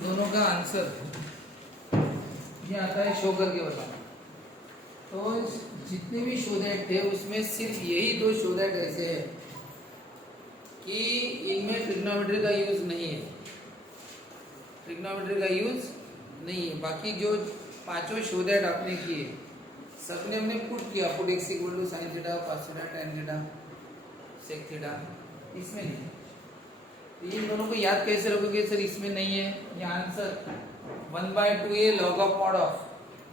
दोनों का आंसर ये आता है शो करके बताना। तो जितने भी शो दैट थे उसमें सिर्फ यही दो शो दैट ऐसे है कि इनमें ट्रिग्नोमेट्री का यूज नहीं है, ट्रिग्नोमेट्री का यूज नहीं है। बाकी जो पांचों शो दैट आपने किए सबने हमने पुट किया, put x equal to sine theta cos theta tan theta sec theta, इसमें नहीं। तो इन दोनों को याद कैसे रखोगे सर? इसमें नहीं है ये answer 1/2a log of mod of,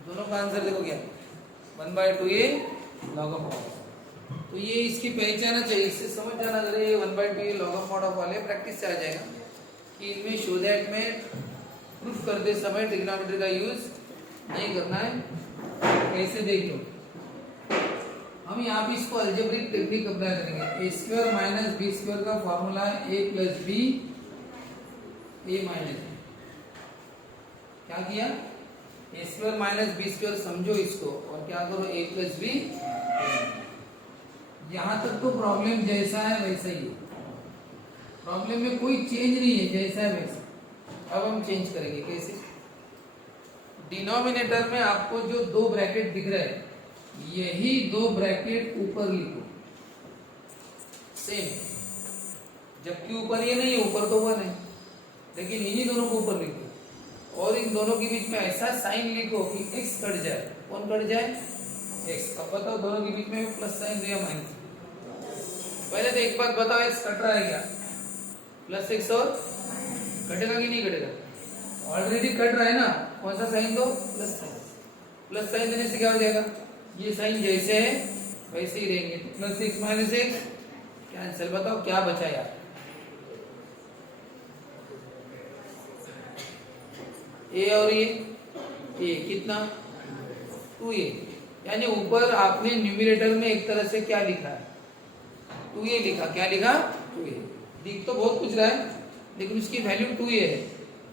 दोनों का आंसर देखो क्या 1/2a log of mod of. तो ये इसकी पहचाना चाहिए, इससे समझ जाना अगर ये 1/2a log of mod of वाले प्रैक्टिस से आ जाएगा कि इनमें शो दैट में प्रूफ करते समय ट्रिग्नोमेट्री का यूज नहीं करना है। कैसे देख लो, हम यहाँ पे इसको अलजेब्रिक टेक्निक अप्लाई करेंगे। a square minus B square का फॉर्मूला है a plus B a minus B. क्या किया? a square minus B square समझो इसको और क्या करो a प्लस बी। यहाँ तक तो प्रॉब्लम जैसा है वैसा ही है, प्रॉब्लम में कोई चेंज नहीं है, जैसा है वैसा। अब हम चेंज करेंगे कैसे? डिनोमिनेटर में आपको जो दो ब्रैकेट दिख रहे हैं यही दो ब्रैकेट ऊपर लिखो सेम, जबकि ऊपर ये नहीं है, ऊपर तो 1 है, लेकिन इन्हीं दोनों को ऊपर लिखो और इन दोनों के बीच में ऐसा साइन लिखो कि x कट जाए। कौन कट जाए? x। अब बताओ दोनों के बीच में प्लस साइन दो या माइनस? पहले तो एक बात बताओ, x कट रहा है क्या? प्लस x और कटेगा कि नहीं कटेगा? ऑलरेडी कट रहा है ना, कौन सा साइन दो? Plus sign. प्लस साइन देने से क्या हो जाएगा? ये साइन जैसे है वैसे ही रहेंगे। Plus x minus x cancel. बताओ क्या बचा यार? a और ये a कितना? 2a। यानी ऊपर आपने न्यूमरेटर में एक तरह से क्या लिखा है? 2a लिखा। क्या लिखा? 2a। दिख तो बहुत कुछ रहा है लेकिन उसकी वैल्यू 2a है।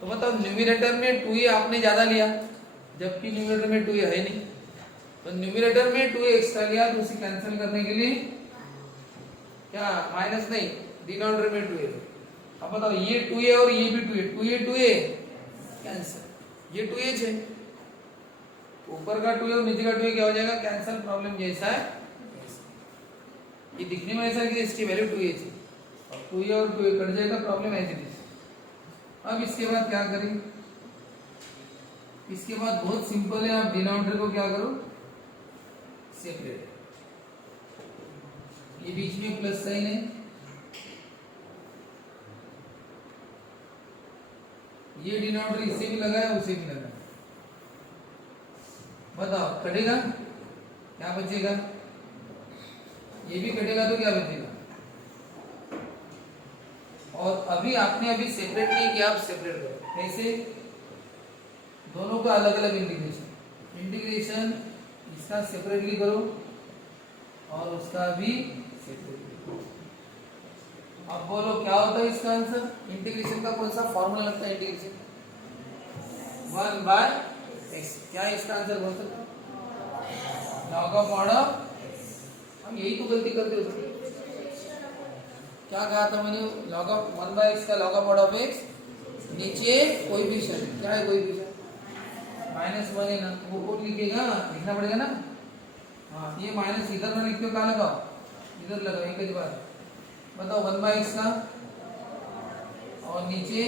तो बताओ न्यूमरेटर में 2a आपने ज्यादा लिया जबकि न्यूमरेटर में 2a है नहीं, तो न्यूमरेटर में 2a एक्स्ट्रा लिया तो उसे कैंसिल करने के लिए क्या माइनस नहीं, डिनोमिनेटर में 2a। अब बताओ ये 2a और ये भी 2a, 2a 2a कैंसिल। ये 2a है, ऊपर का 2a और नीचे का 2a क्या हो जाएगा? कैंसिल। प्रॉब्लम जैसा है ये दिखने में ऐसा है कि इसकी वैल्यू 2a है और 2a और 2a कट जाएगा, प्रॉब्लम ऐसी थी। अब इसके बाद क्या करें? इसके बाद बहुत सिंपल है, आप डिनोमिनेटर को क्या करो? सेपरेट। ये बीच में प्लस साइन है, ये डिनोमिनेटर इससे भी लगा है उसे भी लगा है। बताओ कटेगा? क्या बचेगा? ये भी कटेगा तो क्या बचेगा? और अभी आपने अभी सेपरेट नहीं किया, आप सेपरेट करो। कैसे? दोनों का अलग अलग इंटीग्रेशन, इंटीग्रेशन इसका सेपरेटली करो और उसका भी सेपरेटली करो। अब बोलो क्या होता है इसका आंसर? इंटीग्रेशन का कौन सा फॉर्मूला लगता है? Integration 1/x। क्या है इसका आंसर? बोल सकते लॉग ऑफ मॉड ऑफ। हम यही तो गलती करते होते। क्या कहा था मैंने? लॉग ऑफ 1/x का log of mod of x, नीचे कोई भी शब्द। क्या है कोई भी शब्द? -1 है ना, वो कोड लिखेगा, लिखना पड़ेगा ना। हाँ, ये माइनस इधर ना लिखते हो, कहाँ लगाओ? इधर लगाओ एक ही बार। बताओ 1/x का और नीचे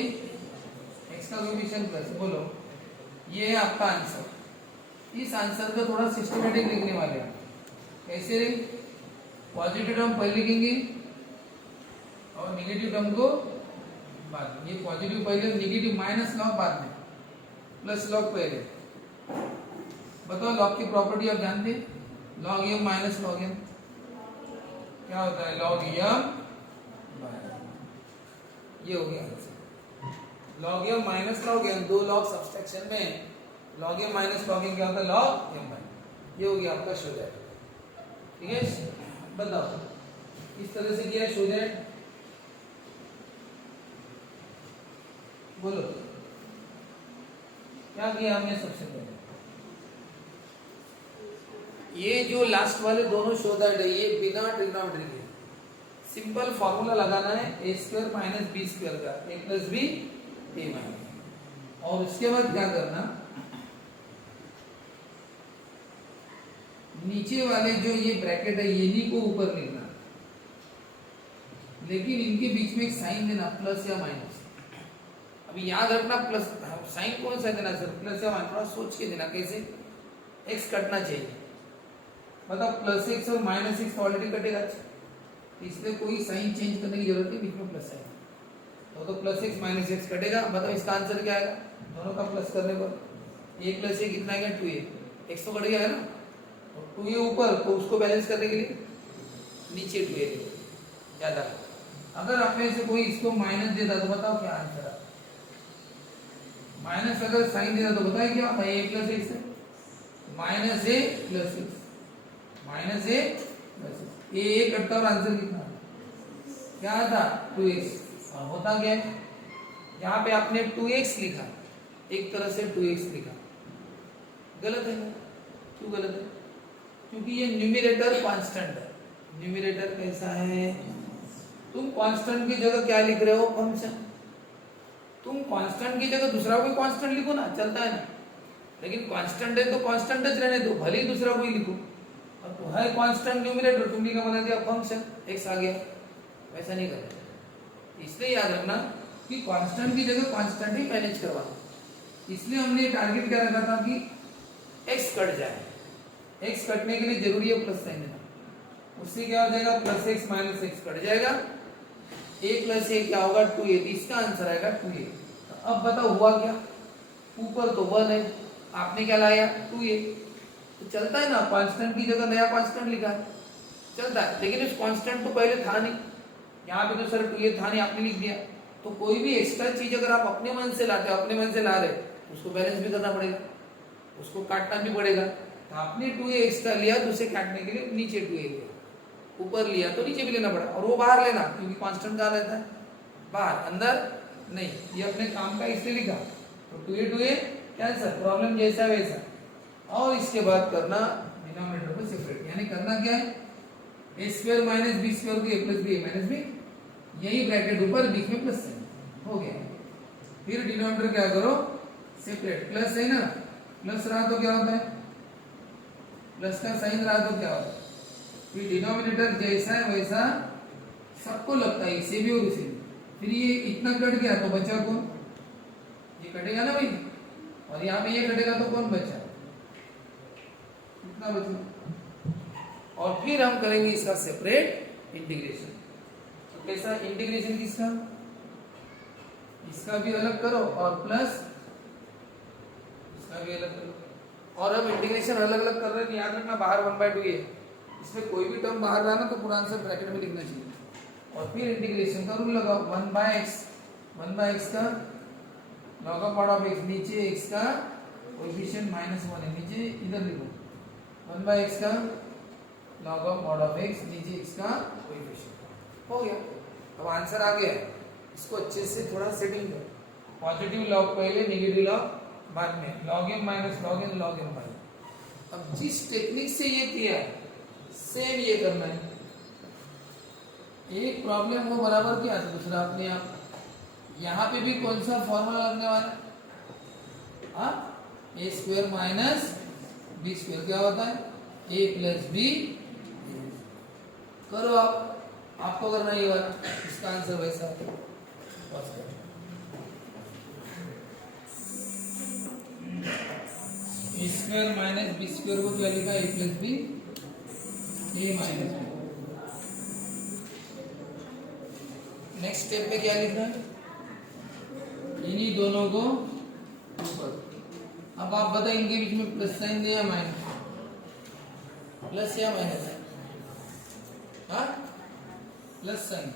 x का कोएफिशिएंट प्लस। बोलो ये है आपका आंसर। इस आंसर को थोड़ा सिस्टमेटिक लिखने वाले हैं। कैसे? पॉजिटिव टर्म पहले लिखेंगे और नेगेटिव टर्म को बाद में। ये पॉजिटिव पहले, नेगेटिव माइनस लॉग बाद में, प्लस लॉग पहले। बताओ लॉग की प्रॉपर्टी आप जानते हैं? Log m minus log m क्या होता है? Log m। ये हो गया answer. Log m minus log m, दो लॉग सब्सट्रैक्शन में log m minus log m क्या होता है? Log m। ये हो गया आपका शो दैट। ठीक है, बताओ इस तरह से किया शो दैट। बोलो क्या किया हमने? सबसे पहले ये जो लास्ट वाले दोनों शो दैट है ये बिना ट्रिग्नोमेट्री के सिंपल फॉर्मूला लगाना है a² - b² का, a + b a - और उसके बाद क्या करना, नीचे वाले जो ये ब्रैकेट है इन्हीं को ऊपर लिखना, लेकिन इनके बीच में एक साइन देना, प्लस या माइनस। अभी याद रखना प्लस साइन कौन सा देना सर, प्लस या माइनस, थोड़ा सोच के देना कैसे। एक्स कटना चाहिए, मतलब प्लस एक्स और माइनस एक्स ऑलरेडी कटेगा, इसलिए कोई साइन चेंज करने की जरूरत नहीं, बीच में प्लस साइन तो प्लस एक्स माइनस एक्स कटेगा। बताओ इसका आंसर क्या आएगा, दोनों का प्लस करने पर ए प्लस ए कितना आएगा, 2a। एक्स तो कट गया है ना, तो 2a ऊपर, तो उसको बैलेंस करने के लिए नीचे 2a ज्यादा। अगर आप में से कोई इसको माइनस देता तो बताओ क्या आंसर है। माइनस अगर साइन देता तो बताइए क्या, ए प्लस एक्स है, माइनस ए प्लस एक्स, माइनस ए प्लस एक्स, ए कटता और आंसर कितना क्या था, 2x। होता क्या है, यहाँ पे आपने 2x लिखा, एक तरह से 2x लिखा, गलत है ना। क्यों गलत है, क्योंकि ये न्यूमरेटर कांस्टेंट है। न्यूमरेटर कैसा है, तुम कांस्टेंट की जगह क्या लिख रहे हो, फंक्शन। तुम कांस्टेंट की जगह दूसरा कोई कांस्टेंट लिखो ना, चलता है ना, लेकिन कांस्टेंट है तो कांस्टेंट ज रहने दो, भले ही दूसरा कोई लिखो। अब तो है कांस्टेंट न्यूमरेटर, तुमने क्या बना दिया, फंक्शन, एक्स आ गया। वैसा नहीं करना, इसलिए याद रखना कि कांस्टेंट की जगह कांस्टेंट ही मैनेज करवाना। इसलिए हमने टारगेट क्या रखा था कि एक्स कट जाए। एक्स कटने के लिए जरूरी है प्लस साइन देना, उससे क्या हो जाएगा, plus x minus x cut जाएगा, ए प्लस ए क्या होगा, 2a। इसका आंसर आएगा 2a। तो अब बताओ हुआ क्या, ऊपर तो 1 है, आपने क्या लाया, 2a। तो चलता है ना, कांस्टेंट की जगह नया कांस्टेंट लिखा है, चलता है। लेकिन उस कांस्टेंट तो पहले था नहीं, यहाँ पे तो सर 2a था नहीं, आपने लिख दिया। तो कोई भी एक्स्ट्रा चीज अगर आप अपने मन से लाते हो, अपने मन से ला रहे, उसको बैलेंस भी करना पड़ेगा, उसको काटना भी पड़ेगा। तो आपने 2a एक्स्ट्रा लिया तो उसे काटने के लिए नीचे 2a लिया, ऊपर लिया तो नीचे भी लेना पड़ा, और वो बाहर लेना, क्योंकि कांस्टेंट कहाँ रहता है, बाहर, अंदर नहीं। ये अपने काम का इसलिए लिखा, तो 2a कैंसर, प्रॉब्लम जैसा वैसा। और इसके बाद करना डिनोमिनेटर को सेपरेट, यानी करना क्या है, ए स्क्वायर माइनस बी स्क्वायर को ए प्लस बी माइनस बी, यही ब्रैकेट ऊपर, बीच में प्लस साइन, हो गया। फिर डिनोमिनेटर क्या करो, सेपरेट, प्लस है ना, प्लस रहा तो क्या होता है, प्लस का साइन रहा तो क्या होता है, फिर डिनोमिनेटर जैसा है वैसा सबको लगता है, इसे भी और इसे भी। फिर ये इतना कट गया तो बचा कौन, ये कटेगा ना भाई, और यहाँ पे ये कटेगा तो कौन बचा, कितना बचा। और फिर हम करेंगे इसका सेपरेट इंटीग्रेशन। तो कैसा इंटीग्रेशन किसका, इसका भी अलग करो और प्लस इसका भी अलग करो। और हम इंटीग्रेशन अलग अलग कर रहे हैं, याद रखना बाहर 1/2 है, इसमें कोई भी टर्म बाहर रहा ना तो पूरा आंसर ब्रैकेट में लिखना चाहिए। और फिर इंटीग्रेशन का रूल लगाओ, 1/x का log ऑफ x, नीचे x का कोएफिशिएंट -1 है, नीचे इधर लिखो 1/x का log ऑफ x, नीचे x का कोएफिशिएंट। हो गया, अब आंसर आ गया। इसको अच्छे से थोड़ा सेटिंग करो, पॉजिटिव लॉग पहले, नेगेटिव लॉग बाद में, log m minus log n log m by. अब जिस टेक्निक से ये किया सेम ये करना है। एक प्रॉब्लम वो बराबर किया था, दूसरा अपने आप। यहाँ पे भी कौन सा फॉर्मूला लगने वाला है, ए स्क्वायर माइनस बी स्क्वायर क्या होता है, ए प्लस बी। करो आप, आपको करना ये वाला, इसका आंसर वैसा ए स्क्वायर माइनस बी स्क्वायर को क्या लिखा, ए प्लस बी, ए माइनस बी। नेक्स्ट स्टेप पे क्या लिखना है, इन्हीं दोनों को ऊपर। अब आप बताएं इनके बीच में प्लस साइन दे या माइनस, प्लस या माइनस, हाँ प्लस साइन।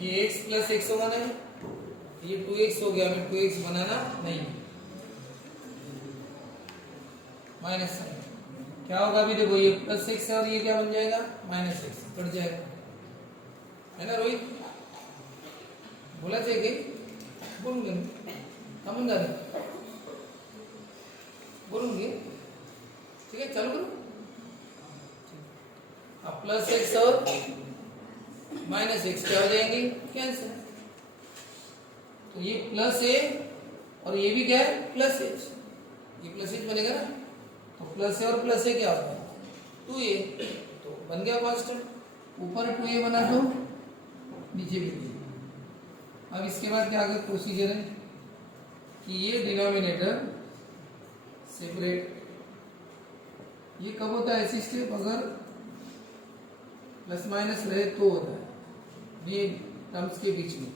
ये x प्लस एक्स होगा ना, ये 2x हो गया, हमें 2x बनाना नहीं, माइनस साइन क्या होगा, अभी देखो ये प्लस एक्स है और ये क्या बन जाएगा, माइनस एक्स, कट जाएगा, है ना रोहित, बोला चाहिए कि बोलूंगे समझ रहे, बोलूंगे ठीक है, चालू करो। अब प्लस एक्स और माइनस एक्स क्या हो जाएंगे, कैंसिल। तो ये प्लस ए और ये भी क्या है प्लस एच, ये प्लस एच बनेगा ना, तो प्लस ए और प्लस ए क्या होता है 2a, तो बन गया कांस्टेंट, ऊपर 2a बना तो नीचे भी 2a। अब इसके बाद क्या आगे प्रोसीजर है कि ये डिनोमिनेटर सेपरेट, ये कब होता है ऐसी स्टेप अगर प्लस माइनस रहे तो होता है ये टर्म्स के बीच में,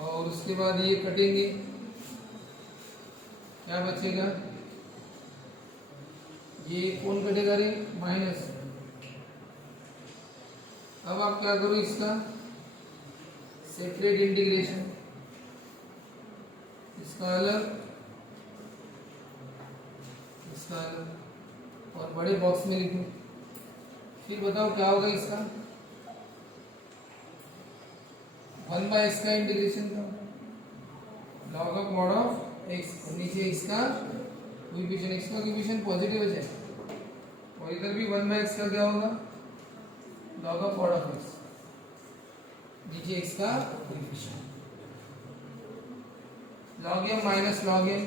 और उसके बाद ये कटेंगे, क्या बचेगा, ये कौन कटेगा रे माइनस। अब आप क्या करो इसका सेपरेट इंटीग्रेशन, इसका अलग इसका अलग, और बड़े बॉक्स में लिखो। फिर बताओ क्या होगा इसका 1/x का इंटीग्रेशन का log of mod of x, नीचे इसका कोएफिशिएंट, x का कोएफिशिएंट पॉजिटिव है और इधर भी 1/x का क्या होगा log of mod of x, नीचे x का coefficient, log m minus log m,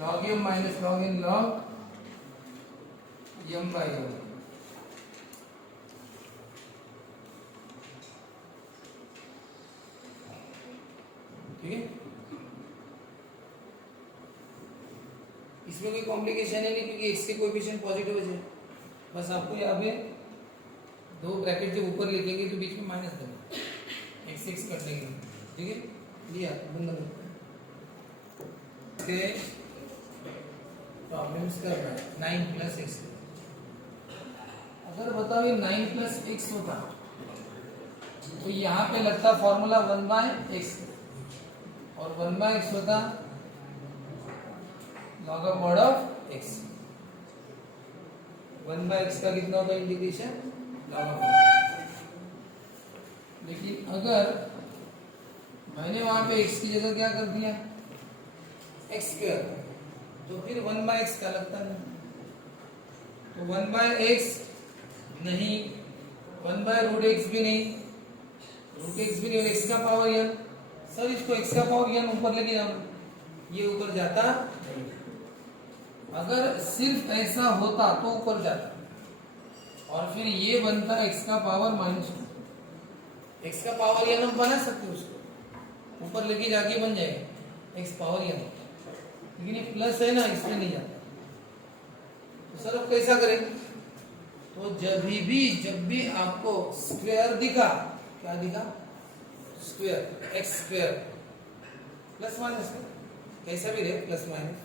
log m minus log n log m by m। ठीक है, इसमें कोई कॉम्प्लिकेशन है नहीं क्योंकि x के कोएफिशिएंट पॉजिटिव है, बस आपको यहाँ पे दो ब्रैकेट जब ऊपर लिखेंगे तो बीच में माइनस देंगे, x कर देंगे। ठीक है, लिया बंद के प्रॉब्लम्स कर रहा है 9 प्लस x। अगर बताओ ये 9 प्लस x होता तो यहाँ पे लगता फॉर्मूला 1/x और 1/x होता log of mod of x। 1/x का कितना होता इंटीग्रेशन लॉग ऑफ, लेकिन अगर मैंने वहां पे x की जगह क्या कर दिया x², तो फिर 1/x का लगता नहीं, तो 1/x नहीं, 1/√x भी नहीं, √x भी नहीं, और x का पावर n, सर इसको x का पावर n ऊपर लेके जाओ, ये ऊपर जाता नहीं। अगर सिर्फ ऐसा होता तो ऊपर जाता, और फिर ये बनता x का पावर -2, x का पावर n हम बना सकते हैं, उसको ऊपर लेके जाके बन जाएगा x पावर n, लेकिन ये प्लस है ना इसमें नहीं जाता। तो सर अब कैसा करें, तो जब भी आपको स्क्वायर दिखा, क्या दिखा स्क्वायर x² प्लस माइनस कैसा भी रहे प्लस माइनस,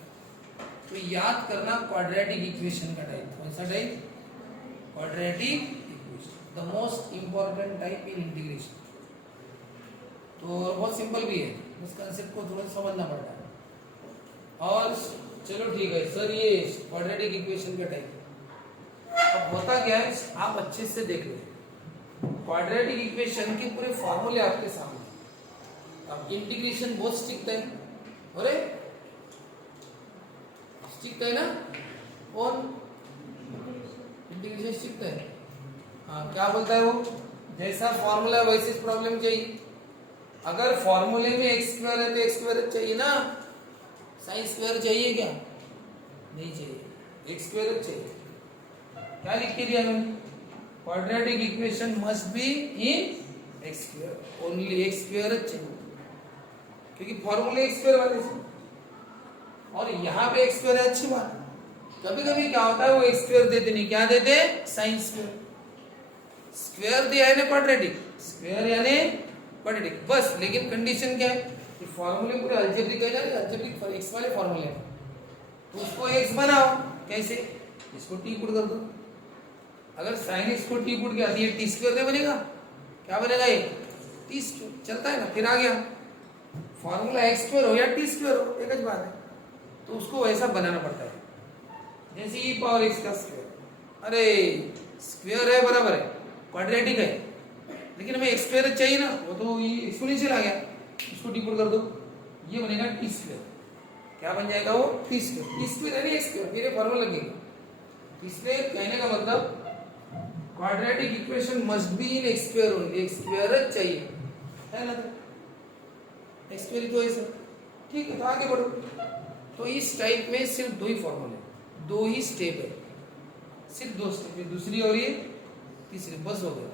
तो याद करना क्वाड्रेटिक इक्वेशन का टाइप, कौन सा type quadratic equation, the most important type in integration. तो बहुत सिंपल भी है, उस कंसेप्ट को थोड़ा समझना पड़ता है। और चलो ठीक है सर ये क्वाड्रेटिक इक्वेशन का टाइप, अब होता क्या है आप अच्छे से देख लो, क्वाड्रेटिक इक्वेशन के पूरे फॉर्मूले आपके सामने, अब इंटीग्रेशन बहुत स्ट्रिक्ट है, अरे स्ट्रिक्ट है ना, और इंटीग्रेशन स्ट्रिक्ट है, हाँ क्या बोलता है वो, जैसा फॉर्मूला वैसे प्रॉब्लम चाहिए। अगर फॉर्मूले में x² है तो x² चाहिए ना, साइन स्क्वायर चाहिए क्या, नहीं चाहिए, x² चाहिए। क्या लिख के दिया मैंने, quadratic equation must be in x², only x² चाहिए, क्योंकि फॉर्मूले x² वाले से, और यहाँ पे x² है, अच्छी बात। कभी कभी क्या होता है वो x² देते नहीं, क्या देते साइन स्क्वायर, स्क्वायर दिया है ना क्वाड्रेटिक, स्क्वायर यानी क्वाड्रेटिक बस, लेकिन कंडीशन क्या है कि फॉर्मूले पूरे अलजेब्रिक है ना, अलजेब्रिक फॉर x वाले फॉर्मूले, तो उसको x बनाओ, कैसे, इसको t पुट कर दो, अगर sin x को t पुट किया तो ये t² नहीं बनेगा, क्या बनेगा ये t², चलता है ना, फिर आ गया फॉर्मूला x² हो या t² हो एक ही बात है, तो उसको वैसा बनाना पड़ता है, जैसे e पावर x का स्क्वायर, अरे स्क्वायर है बराबर है क्वाड्रेटिक है, लेकिन हमें x² चाहिए ना, वो तो ये एक्सपोनेंशियल आ गया, इसको t पुट कर दो, ये बनेगा t², क्या बन जाएगा वो t² यानी x², मेरे फॉर्मूला लगेगा। इसलिए कहने का मतलब quadratic equation must be in x square only, x square चाहिए, है ना? एक्स स्क्वायर तो है सर, ठीक है, तो आगे बढ़ो। तो इस टाइप में सिर्फ दो ही फॉर्मूले, दो ही स्टेप है, सिर्फ दो स्टेप है, दूसरी और ये तीसरी, बस हो गया।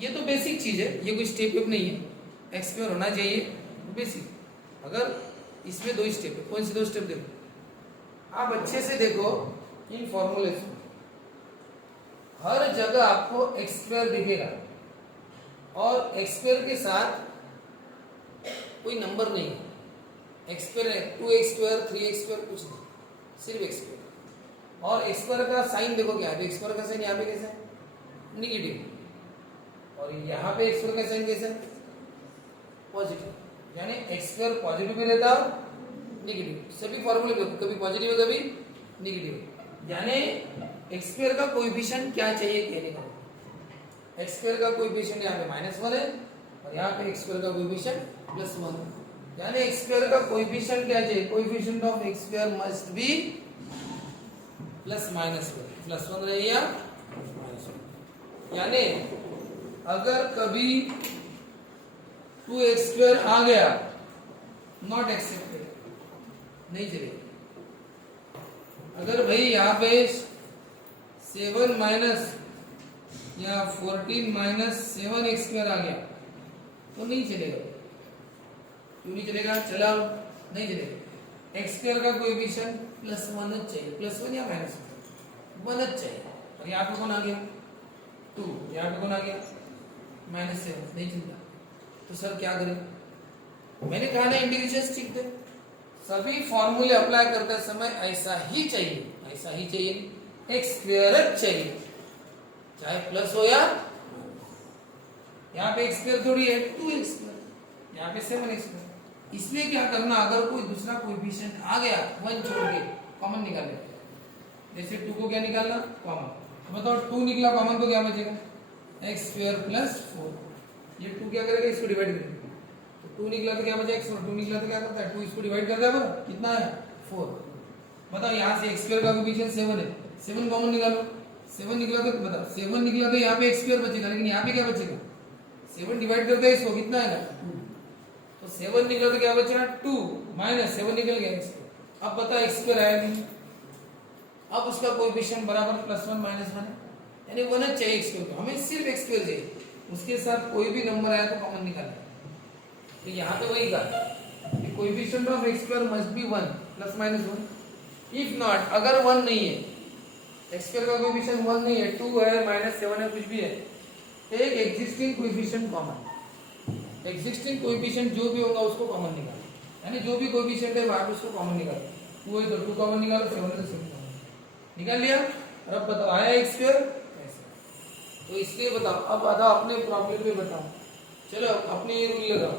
ये तो बेसिक चीज है, ये कोई स्टेप अप नहीं है, एक्स स्क्वायर होना चाहिए बेसिक। अगर इसमें दो ही स्टेप है, कौन से दो स्टेप देखो, आप अच्छे से देखो इन फॉर्मूले से, हर जगह आपको एक्स स्क्वायर दिखेगा और एक्स स्क्वायर के साथ कोई नंबर नहीं है। एक्स स्क्वायर है 2x स्क्वायर 3x स्क्वायर कुछ नहीं, सिर्फ एक्स स्क्वायर। और एक्स स्क्वायर का साइन देखो क्या है, एक्स स्क्वायर का साइन यहाँ पे कैसा है, निगेटिव, और यहाँ पे एक्स स्क्वायर का साइन कैसा है, पॉजिटिव। यानी एक्स स्क्वायर पॉजिटिव भी रहता है निगेटिव, सभी फॉर्मूले में कभी पॉजिटिव है कभी निगेटिव। यानी एक्स स्क्वायर का कोएफिशिएंट क्या चाहिए कहने का, एक्स स्क्वायर का कोएफिशिएंट यहाँ पे -1 है और यहाँ पे एक्स स्क्वायर का कोएफिशिएंट +1 है। यानी एक्स स्क्वायर का कोएफिशिएंट क्या चाहिए, coefficient of x square must be +-1 रहे या -1। यानी अगर कभी 2x स्क्वायर आ गया, नॉट एक्सेप्टेड, नहीं चलेगा। अगर भाई यहाँ पे 7 माइनस या 14 माइनस 7x स्क्वायर आ गया तो नहीं चलेगा। क्यों नहीं चलेगा, चला नहीं चलेगा। एक्स स्क्वायर का कोएफिशिएंट +1 चाहिए, +1 या -1 चाहिए। और यहाँ पे कौन आ गया 2, यहाँ पे कौन आ गया -7, नहीं चलता। तो सर क्या करें, मैंने कहा ना इंटीग्रेशन सीख दे, सभी फॉर्मूले अप्लाई करते समय ऐसा ही चाहिए, ऐसा ही चाहिए, एक्स स्क्वायर चाहिए, चाहे प्लस हो या यहाँ पे एक्स स्क्वायर थोड़ी है 2x स्क्वायर, यहाँ पे 7x स्क्वायर। इसमें क्या करना, अगर कोई दूसरा कोएफिशिएंट आ गया 1 छोड़ के कॉमन निकालना, जैसे 2 को क्या निकालना कॉमन, बताओ 2 निकला कॉमन तो क्या बचेगा x स्क्वायर +4। ये 2 क्या करेगा, इसको डिवाइड करेगा, तो 2 निकला तो क्या बचा x, और 2 निकला तो क्या करता है 2 इसको डिवाइड करता है, बराबर कितना है 4। बताओ यहाँ से x स्क्वायर का कोएफिशिएंट 7 है, 7 कॉमन निकालो, 7 निकला तो बताओ 7 निकला तो यहाँ पे x स्क्वायर बचेगा, लेकिन यहाँ पे क्या बचेगा 7 डिवाइड करते हैं इसको, कितना है 2, तो 7 निकला तो क्या बचेगा 2 माइनस 7 निकल गया x स्क्वायर। अब बता x स्क्वायर आया नहीं, अब उसका कोएफिशिएंट बराबर +1 -1 है, यानी 1 चाहिए x स्क्वायर, हमें सिर्फ x स्क्वायर चाहिए, उसके साथ कोई भी नंबर आया तो कॉमन निकालना। तो यहाँ पे वही कहा कि coefficient of x square must be 1 ±1। If not, अगर 1 नहीं है, x स्क्वायर का कोएफिशिएंट 1 नहीं है, 2 है -7 है, कुछ भी है, एक existing coefficient common, existing coefficient जो भी होगा उसको कॉमन निकालो, यानी जो भी कोएफिशिएंट है वहां पे उसको कॉमन निकालो। 2 है तो 2 कॉमन निकालो, 7 है तो 7 कॉमन निकाल लिया। और अब बताओ आया x स्क्वायर ऐसे, तो इसलिए बताओ, अब बताओ अपने प्रॉब्लम में बताओ, चलो अपने ये रूल लगाओ,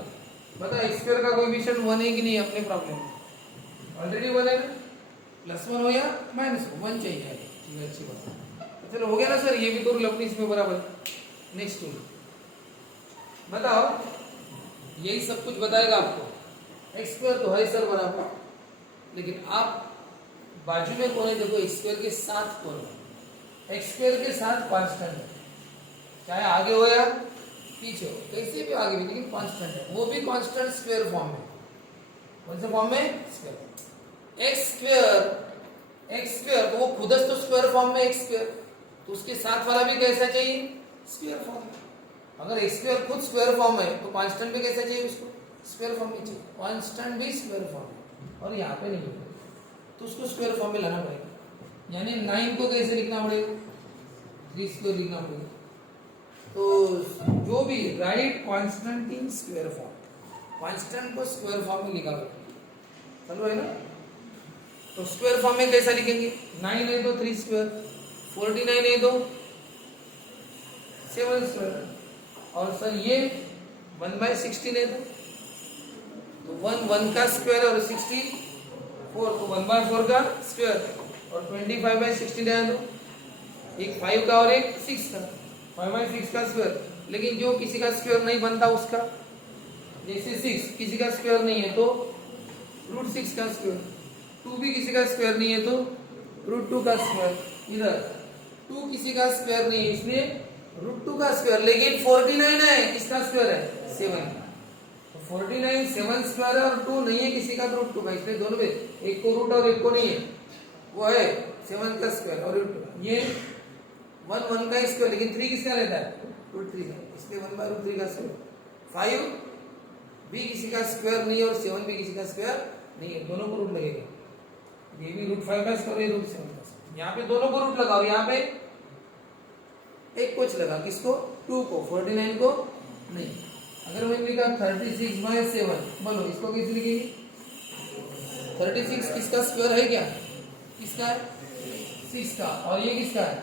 बताओ x स्क्वायर का कोएफिशिएंट 1 है कि नहीं, अपने प्रॉब्लम में ऑलरेडी 1 है ना, +1 हो या -1 चाहिए, ठीक है, अच्छी बात है। चलो हो गया ना सर, ये भी तो रूल अपनी इसमें बराबर। नेक्स्ट रूल बताओ, यही सब कुछ बताएगा आपको, एक्स स्क्वायर तो है सर बराबर, लेकिन आप बाजू में कौन है देखो, एक्स स्क्वायर के साथ कौन है, एक्स स्क्वायर के साथ कांस्टेंट है, चाहे आगे हो या पीछे हो, कैसे भी आगे भी, लेकिन कांस्टेंट है, वो भी कांस्टेंट स्क्वायर फॉर्म में। कौन से फॉर्म में, स्क्वायर। एक्स स्क्वायर तो वो खुद तो स्क्वायर फॉर्म में एक्स स्क्वायर, तो उसके साथ वाला भी कैसा चाहिए, स्क्वायर फॉर्म में। अगर एक्स स्क्वायर खुद स्क्वायर फॉर्म है तो कांस्टेंट भी कैसा चाहिए उसको, स्क्वायर फॉर्म में चाहिए, कांस्टेंट भी स्क्वायर फॉर्म में, और यहाँ पे नहीं है तो उसको स्क्वायर फॉर्म में लाना पड़ेगा। यानी 9 को कैसे लिखना पड़ेगा, 3 स्क्वायर लिखना पड़ेगा। तो जो भी right constant in square form, constant को स्क्वायर फॉर्म में निकालो, चलो है ना। तो स्क्वायर फॉर्म में कैसा लिखेंगे, 9 है तो 3 स्क्वायर, 49 है तो 7 स्क्वायर, और सर ये 1/16 है तो 1 का स्क्वायर और 64 तो 1/4 का स्क्वायर, और 25/16 है तो एक 5 का और एक 6 का, 5/6 का स्क्वायर। लेकिन जो किसी का स्क्वायर नहीं बनता उसका, जैसे 6 किसी का स्क्वायर नहीं है तो √6 का स्क्वायर, 2 भी किसी का स्क्वायर नहीं है तो √2 का स्क्वायर, इधर 2 किसी का स्क्वायर नहीं है, इसलिए √2 का स्क्वायर, लेकिन 49 है किसका स्क्वायर है 7 का। तो 49 7 स्क्वायर है और 2 नहीं है किसी का √2 का, इसलिए दोनों में एक को रूट और एक को नहीं है, वो है 7 का स्क्वायर और ये 1 1 का स्क्वायर, लेकिन 3 किसका रहता है √3 का, इसलिए 1/√3 का स्क्वायर। 5 भी किसी का स्क्वायर नहीं है और 7 भी किसी का स्क्वायर नहीं है, दोनों को रूट लगेगा, ये भी √5 का स्क्वायर, ये √7 का स्क्वायर। यहाँ पे दोनों को रूट लगाओ, यहाँ पे एक कुछ लगा, किसको 2 को, 49 को नहीं। अगर मैंने लिखा 36/7, बोलो इसको कैसे लिखेंगे? 36 किसका स्क्वायर है क्या? किसका है 6 का, और ये किसका है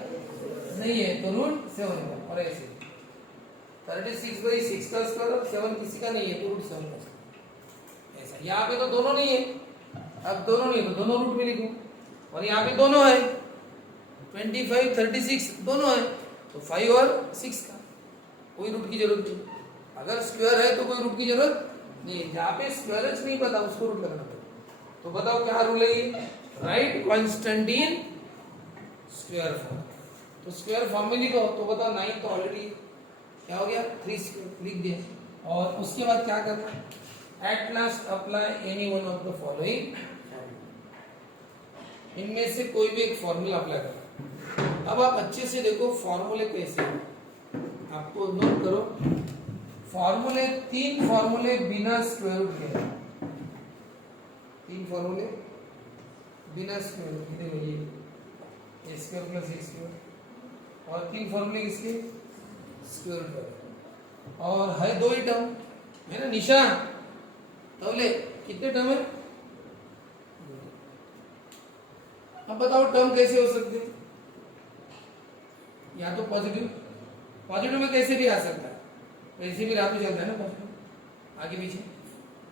नहीं है, तो √7 का, और ऐसे 36/6 का स्क्वायर और 7 किसी का नहीं है तो √7 का स्क्वायर, ऐसा। यहाँ पे तो दोनों नहीं है, अब दोनों नहीं है तो दोनों रूट में लिखो, और यहाँ पे दोनों है 25 36 दोनों है, तो 5 और 6 का कोई रूट की जरूरत नहीं। अगर स्क्वायर है तो कोई रूट की जरूरत नहीं, जहाँ पे स्क्वायर नहीं पता उसको रूट लगाना पड़ेगा। तो बताओ क्या रूल है ये? Right Constantine square form. तो स्क्वायर फॉर्म में लिखो, तो बताओ 9 तो ऑलरेडी क्या हो गया 3 स्क्वायर लिख दिया। और उसके बाद क्या करना? At last apply any one of the following, इनमें से कोई भी एक फॉर्मूला अप्लाई करना। अब आप अच्छे से देखो फॉर्मूले कैसे, आपको नोट करो फॉर्मूले, 3 फॉर्मूले बिना स्क्वायर रूट के, 3 फॉर्मूले बिना स्क्वायर रूट के, देखो ये a square plus a square, और 3 फॉर्मूले किसके स्क्वायर रूट का, और है 2 ही टर्म है ना निशा, तो ले कितने टर्म है? अब बताओ टर्म कैसे हो सकते हैं? या तो पॉजिटिव में कैसे भी आ सकता है, वैसे भी रहा तो चलता है ना पॉजिटिव आगे पीछे,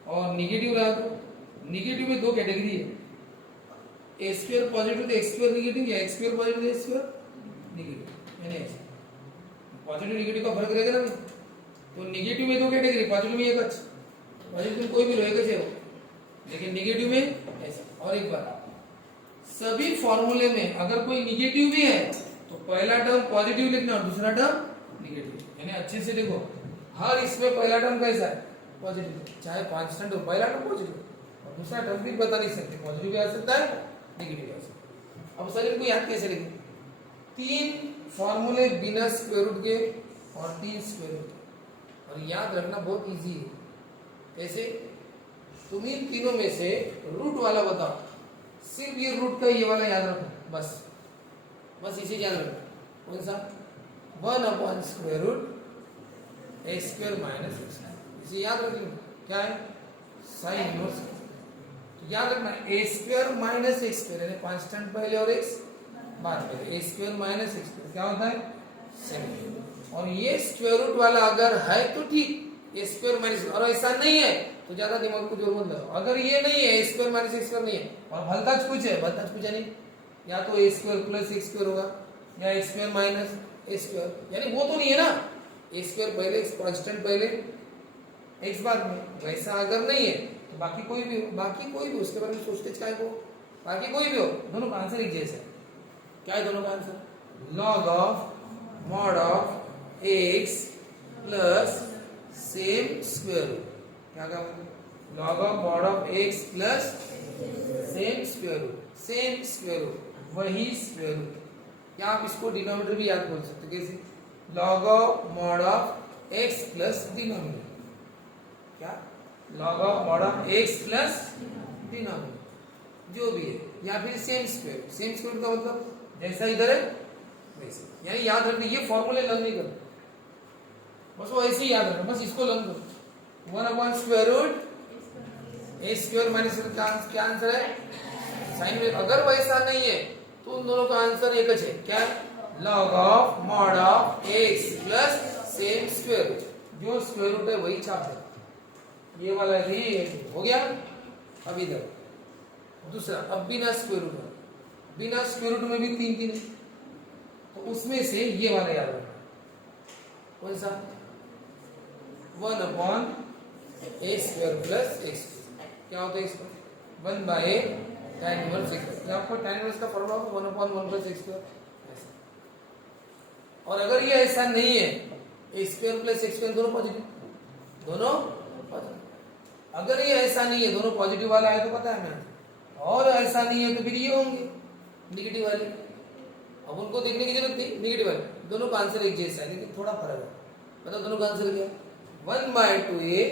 और निगेटिव रहा तो निगेटिव में 2 कैटेगरी है, ए स्क्वायर पॉजिटिव तो एक्स स्क्वायर निगेटिव, या एक्स स्क्वायर पॉजिटिव तो एक्स स्क्वायर निगेटिव, यानी ऐसे पॉजिटिव निगेटिव का फर्क रहेगा ना। तो निगेटिव में 2 कैटेगरी, पॉजिटिव में एक, पॉजिटिव में कोई भी लो एक है वो, लेकिन निगेटिव में ऐसा। और एक बात, सभी फॉर्मूले में अगर कोई निगेटिव भी है तो पहला टर्म पॉजिटिव लिखना और दूसरा टर्म निगेटिव, यानी अच्छे से देखो हर इसमें पहला टर्म कैसा है पॉजिटिव, चाहे कांस्टेंट हो पहला टर्म पॉजिटिव और दूसरा टर्म भी बता नहीं सकते, पॉजिटिव भी आ सकता है नेगेटिव भी आ सकता है। अब सर इनको याद कैसे लिखें? 3 फॉर्मूले बिना स्क्वायर रूट के और 3 स्क्वायर रूट के, और याद रखना बहुत इजी है। कैसे? तुम इन तीनों में से रूट वाला बताओ, सिर्फ ये रूट का ये वाला याद रखो, बस इसे याद रखो। कौन सा? 1 स्क्वायर रूट ए स्क्वायर माइनस एक्स, इसे याद रख लो क्या है साइन इनवर्स। तो याद रखना ए स्क्वायर माइनस एक्स स्क्वायर, यानी कांस्टेंट पहले और एक्स बाद में, ए स्क्वायर माइनस एक्स स्क्वायर क्या होता है सेकंड। और ये स्क्वायर रूट वाला अगर है तो ठीक, ए स्क्वायर माइनस, और ऐसा नहीं है तो ज्यादा दिमाग को जोर मत लगाओ। अगर ये नहीं है ए स्क्वायर माइनस एक्स स्क्वायर नहीं है और भलताज कुछ है, भलताज कुछ नहीं, या तो ए स्क्वायर प्लस एक्स स्क्वायर होगा या ए स्क्वायर माइनस ए स्क्वायर, यानी वो तो नहीं है ना, ए स्क्वायर पहले कांस्टेंट पहले एक्स बाद में, वैसा अगर नहीं है तो बाकी कोई भी हो, बाकी कोई भी उसके बारे में सोचते क्या है वो, बाकी कोई भी हो, दोनों का आंसर एक जैसा है। क्या है दोनों का answer? Log of mod of X plus same square root, क्या का मतलब log of mod of X plus same square root, same square root वही स्क्वायर रूट, या आप इसको डिनोमिनेटर भी याद बोल सकते, कैसे? Log of mod of X plus denominator, क्या log of mod of X plus denominator जो भी है, या फिर सेम स्क्वायर, सेम स्क्वायर का मतलब जैसा इधर है वैसे, यानी याद रखना ये फॉर्मूले लर्न नहीं करना, बस वो ऐसे ही याद रखना, बस इसको लर्न करो। 1 स्क्वायर रूट ए स्क्वायर माइनस क्या आंसर है साइन में। अगर वैसा नहीं है तो उन दोनों का आंसर एक है, क्या? Log of mod of X plus same square root, जो स्क्वायर रूट है वही छाप दे, ये वाला हो गया। अब इधर दूसरा, अब बिना स्क्वायर रूट में, बिना स्क्वायर रूट में भी 3 है, तो उसमें से ये वाला याद रखना, कौन सा? 1 अपॉन ए स्क्वायर प्लस एक्स, क्या होता है इसका? 1 बाय tan इनवर्स एक्स, आपको tan इनवर्स का formula 1 upon 1 plus x square, और अगर ये ऐसा नहीं है, ए स्क्वायर प्लस एक्स स्क्वायर दोनों पॉजिटिव, दोनों पॉजिटिव। अगर ये ऐसा नहीं है, दोनों पॉजिटिव वाला है तो पता है ना, और ऐसा नहीं है तो फिर ये होंगे निगेटिव वाले। अब उनको देखने की जरूरत नहीं, निगेटिव वाले दोनों का आंसर एक जैसा है, लेकिन थोड़ा फर्क है। बताओ दोनों का आंसर क्या है? 1/2a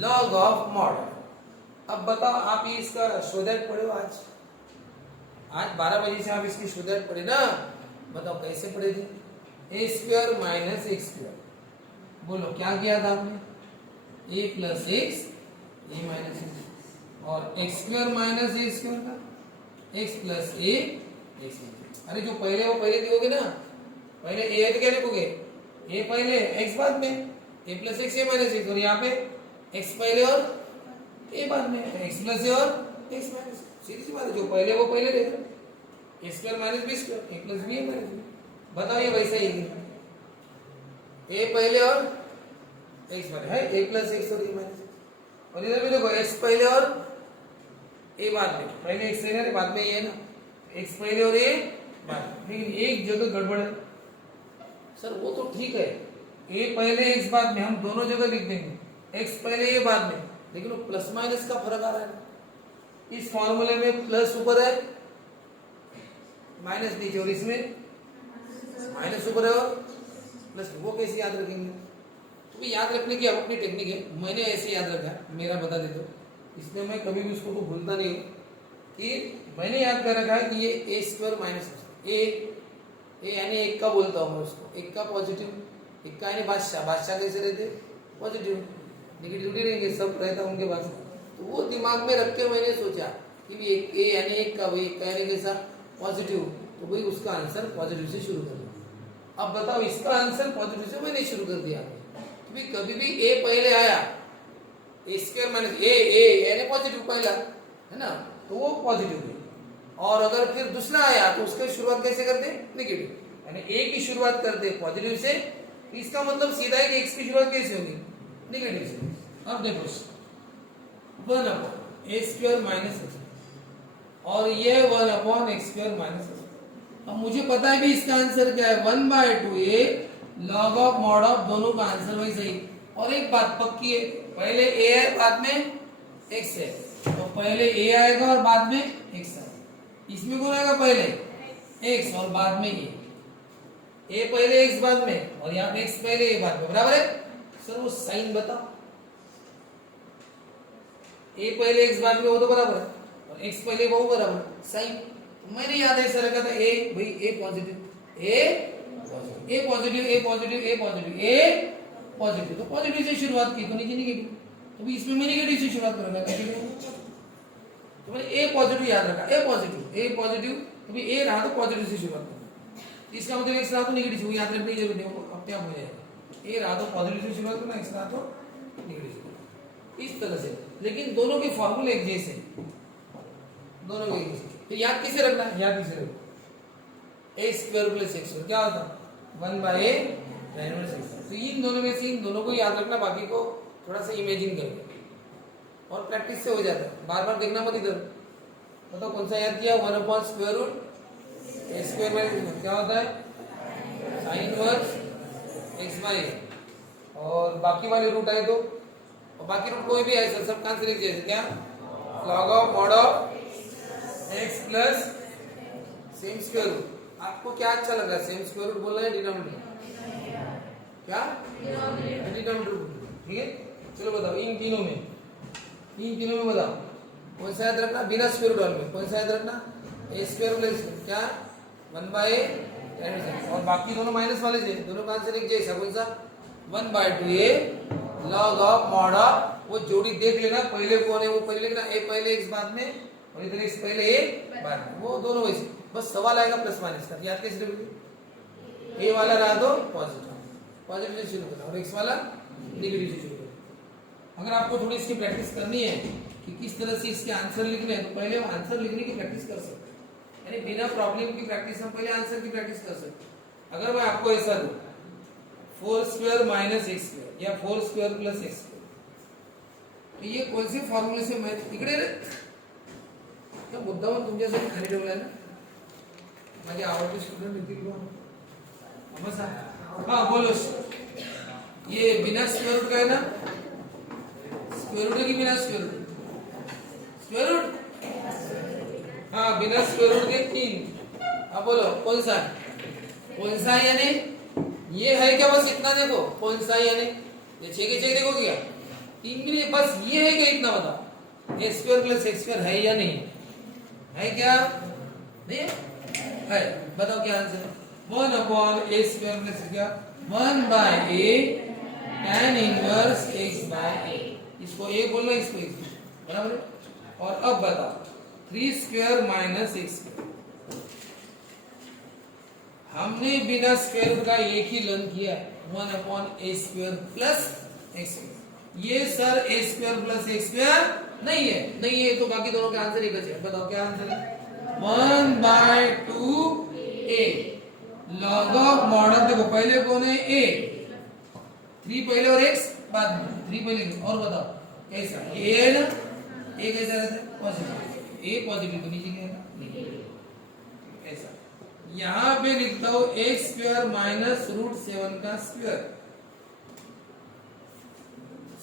log of mod. अब बताओ आप ये इसका शोधक पढ़े हो आज 12 बजे से आप इसकी शोधक पढ़े ना, बताओ कैसे पढ़े थे? ए स्क्वायर माइनस एक्स स्क्वायर, बोलो क्या किया था आपने? ए प्लस एक्स ए माइनस एक्स, और एक्स स्क्वायर माइनस ए स्क्वायर का एक्स प्लस ए एक्स। अरे जो पहले वो पहले दियोगे ना, पहले ए है तो क्या लिखोगे? ए पहले एक्स बाद में, ए प्लस एक्स ए माइनस एक्स, और यहाँ पे एक्स पहले और ए बाद में, एक्स प्लस ए और एक्स माइनस। सीधी सी बात है, जो पहले वो पहले देगा, ए स्क्वायर माइनस बी स्क्वायर ए प्लस बी ए माइनस बी। बताओ ये वैसा ही है, ए पहले और एक्स बाद है, ए प्लस एक्स और ए माइनस एक्स। और इधर भी देखो एक्स पहले और ए बाद में, पहले एक्स है बाद में ये है ना, एक्स पहले और ए बाद में। लेकिन एक जगह गड़बड़ है सर, वो तो ठीक है, ए पहले एक्स बाद में हम दोनों जगह लिख देंगे, एक्स पहले ए बाद में, लेकिन वो प्लस माइनस का फर्क आ रहा है। इस फॉर्मूले में प्लस ऊपर है माइनस नीचे, और इसमें माइनस ऊपर है और प्लस। वो कैसे याद रखेंगे? तो याद रखने की अपनी टेक्निक है, मैंने ऐसे याद रखा, मेरा बता देता हूँ, इसलिए मैं कभी भी उसको तो भूलता नहीं कि मैंने याद कर रखा है कि ये ए स्क्वायर माइनस ए यानी एक का बोलता हूँ मैं उसको, एक का पॉजिटिव, एक का यानी बादशाह। बादशाह कैसे रहते? पॉजिटिव, निगेटिविटी रहेंगे, सब रहता है उनके पास। तो वो दिमाग में रख के मैंने सोचा कि भी एक ए यानी एक का, भाई एक का यानी कैसा? पॉजिटिव, तो भाई उसका आंसर पॉजिटिव से शुरू कर दिया। अब बताओ इसका आंसर पॉजिटिव से मैंने शुरू कर दिया कि भी कभी भी ए पहले आया, ए स्क्वायर माइनस ए यानी पॉजिटिव पहला है ना, तो वो पॉजिटिव है। और अगर फिर दूसरा आया तो उसकी शुरुआत कैसे करते? निगेटिव, यानी ए की शुरुआत करते पॉजिटिव से, इसका मतलब सीधा है कि एक्स की शुरुआत कैसे होगी? निगेटिव से। अब देखो 1 अपॉन ए स्क्वायर माइनस एक्स, और ये 1 upon x square minus x. अब मुझे पता है भी इसका आंसर क्या है? 1/2a log of mod of, दोनों का आंसर वही सही। और एक बात पक्की है, पहले ए है बाद में एक्स है, तो पहले ए आएगा और बाद में एक्स आएगा। इसमें कौन आएगा? पहले एक्स और बाद में ए पहले एक्स बाद में, और यहाँ पे एक्स पहले ए बाद में, बराबर है सर? वो साइन बताओ, ए पहले एक्स बाद में, वो तो बराबर है, और एक्स पहले वो बराबर साइन। मैंने याद ऐसा रखा था, ए भाई ए पॉजिटिव ए पॉजिटिव ए पॉजिटिव ए पॉजिटिव ए पॉजिटिव, तो पॉजिटिव से शुरुआत की तो नीचे निगेटिव, तो भी इसमें मैं निगेटिव से शुरुआत करूंगा, तो मैंने ए पॉजिटिव याद रखा, ए पॉजिटिव, तो भी ए रहा तो पॉजिटिव से शुरुआत करना, इसका मतलब एक्स रहा तो निगेटिव से, वो याद रखने की जरूरत नहीं, वो अपने आप हो जाएगा। ए रहा तो पॉजिटिव से शुरुआत करना, एक्स रहा तो निगेटिव से करना, इस तरह से। लेकिन दोनों के फॉर्मूले एक जैसे, दोनों के एक जैसे। फिर याद किसे रखना है? याद किसे रखना? ए स्क्वायर प्लस एक्स स्क्वायर क्या होता? 1/a tan inverse x. तो इन दोनों में से इन दोनों को याद रखना, बाकी को थोड़ा सा इमेजिन करके, और प्रैक्टिस से हो जाता है, बार बार देखना मत इधर। बताओ कौन सा याद किया? 1 अपॉन स्क्वायर रूट ए स्क्वायर माइनस क्या होता है? साइन इनवर्स एक्स बाई, और बाकी वाले रूट आए तो, और बाकी रूट कोई भी है सर, सब आंसर एक जैसे, क्या? Log of mod of X plus same square root. आपको क्या अच्छा लग रहा है? सेम स्क्वायर रूट बोलना है डिनोमिनेटर? क्या डिनोमिनेटर? ठीक है, चलो बताओ इन तीनों में बताओ कौन सा याद रखना? बिना स्क्वायर रूट वाले में कौन सा याद रखना? ए स्क्वायर प्लस क्या? 1/a tan इनवर्स एक्स, और बाकी दोनों माइनस वाले थे, दोनों का आंसर एक जैसा, कौन सा? 1/2a log of mod of, वो जोड़ी देख लेना, पहले कौन है वो पहले लिखना, ए पहले एक्स बाद में, और इधर एक्स पहले ए बाद में, वो दोनों वैसे। बस सवाल आएगा प्लस माइनस का, याद कैसे रखोगे? ए वाला रहा तो पॉजिटिव से शुरू करना, और एक्स वाला निगेटिव से शुरू करना। अगर आपको थोड़ी इसकी प्रैक्टिस करनी है कि किस तरह से इसके आंसर लिखने हैं, तो पहले हम आंसर लिखने की प्रैक्टिस कर सकते हैं, यानी बिना प्रॉब्लम की प्रैक्टिस हम पहले आंसर की प्रैक्टिस कर सकते हैं। अगर मैं आपको ऐसा दूं 4 स्क्वायर माइनस एक्स स्क्वायर या 4 स्क्वायर प्लस एक्स स्क्वायर, तो ये कौन से फॉर्मूले से मैं इकडे रे त्या मुद्दावर तुमच्यासाठी खाली ठेवलाय ना, माझे आवडते स्टुडंट नितीन भाऊ, हाँ बोलो, ये बिना स्क्वायर रूट का है ना, स्क्वायर रूट है कि बिना स्क्वायर रूट? स्क्वायर रूट, हाँ बिना स्क्वायर रूट के 3। अब बोलो कौन सा है? कौन सा है यानी ये है क्या? बस इतना देखो कौन सा है यानी ये 6 के 6 देखो क्या 3 भी नहीं, बस ये है क्या इतना बताओ। ए स्क्वायर प्लस एक्स स्क्वायर है या नहीं है? क्या नहीं है? बताओ क्या आंसर है? 1 अपॉन ए स्क्वायर प्लस क्या 1 by A tan inverse x by a। इसको a बोलना, इसको x बराबर है। और अब बताओ 3 स्क्वायर माइनस x स्क्वायर, हमने बिना स्क्वायर रूट का एक ही लर्न किया 1 अपॉन ए स्क्वायर प्लस एक्स स्क्वायर। ये सर ए स्क्वायर प्लस एक्स स्क्वायर नहीं है, नहीं है तो बाकी दोनों के आंसर एक है। बताओ क्या आंसर है? 1 by 2 A log of model, देखो पहले कौन है a, 3 पहले और x बाद में, 3 पहले और बताओ कैसा a है ना, a कैसा रहता है? पॉजिटिव, a पॉजिटिव तो नीचे क्या है ऐसा। यहां पे लिखता हूं एक्स स्क्वायर माइनस रूट 7 का स्क्वायर।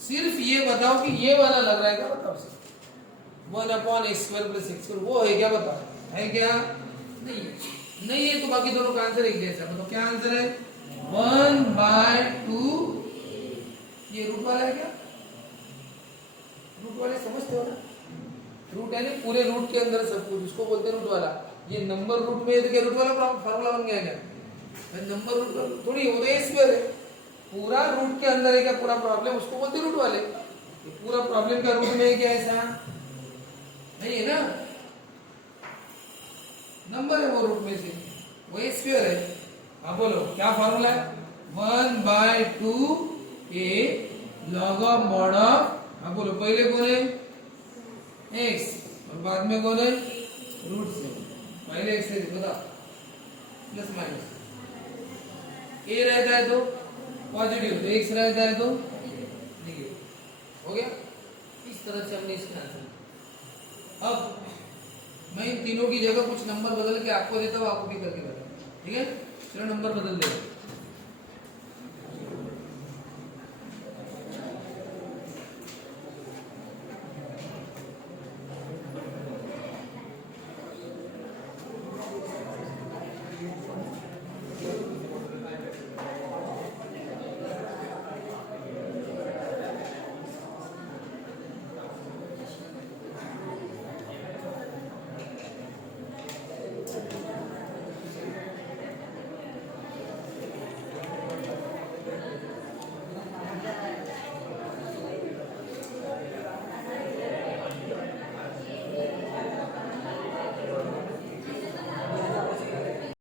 सिर्फ ये बताओ कि ये वाला लग रहा है क्या? बताओ 1 upon x square plus x square वो है क्या? बताओ है क्या? नहीं है, नहीं है तो बाकी दोनों का आंसर एक जैसा। बताओ क्या आंसर है? 1 बाय 2 ये रूट वाला है क्या? रूट वाले समझते हो ना, रूट है ना पूरे रूट के अंदर सब कुछ, उसको बोलते हैं रूट वाला। ये नंबर रूट में तो क्या रूट वाला फार्मूला बन गया क्या? नंबर रूट थोड़ी हो रही स्क्वायर है, पूरा रूट के अंदर है क्या पूरा प्रॉब्लम, उसको बोलते हैं रूट वाले। ये पूरा प्रॉब्लम का रूट में है क्या? ऐसा नहीं है ना, नंबर है वो रूट में से, वो स्क्वायर है। अब बोलो क्या फार्मूला है? 1 by 2 A log of mod of, अब बोलो पहले कौन है? एक्स और बाद में कौन है? रूट से। पहले एक्स है बता प्लस माइनस, ए रहता है तो पॉजिटिव, तो एक्स रहता है तो नेगेटिव, हो गया। इस तरह से हमने इसका आंसर। अब मैं इन तीनों की जगह कुछ नंबर बदल के आपको देता हूँ, आपको भी करके बताओ, ठीक है? चलो नंबर बदल दे।